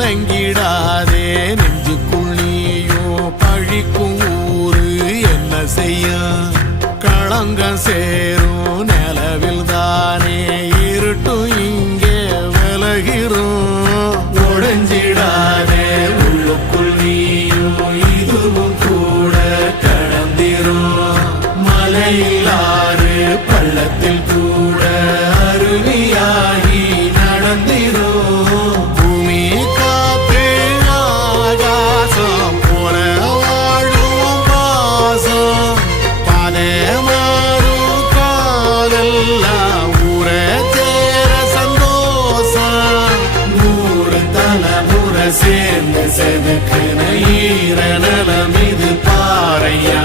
கலங்கிடாதே நெஞ்சுக்குள் நீயோ பழிக்கும் ஊரு என்ன செய்ய களங்கம் சேரும் நிலவில் தானே இருட்டும் இங்கே விலகிறோம் உடைஞ்சிடாதே உள்ளுக்குள் நீயோ இதுவும் கூட கடந்திரும் மலையிலாறு பள்ளத்தில் கூட அருவியாகி நடந்திரும் பூமி காத்து ஆகாசம் போல வாழும் பாசம் பாதை மாறும் காலெல்லாம் ஊர சேர சந்தோஷம் 100 தலைமுறை சேர்ந்து செதுக்குன ஈர நலம் இது பாறையா